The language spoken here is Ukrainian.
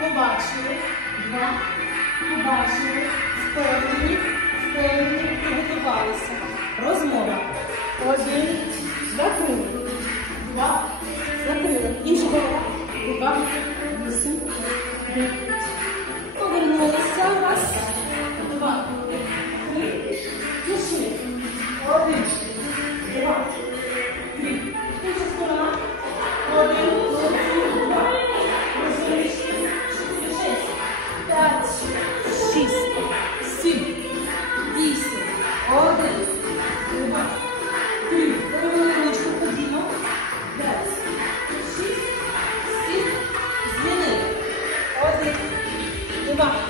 Побачили. Два. Побачили. Впевнені. Впевнені. Приготувалися. Розмова. Один. Закрили. Два. Закрили. Інша голова. Два. 8. 9. Повернулися. Раз. Два. 3. Пішли. Один. Два. 3. Інша сторона. Один. Два. 5, 6, 7, 8, 1, 2, 3. Повернули ручку, ходімо. 5, 6, 7, змінили. 1, 2.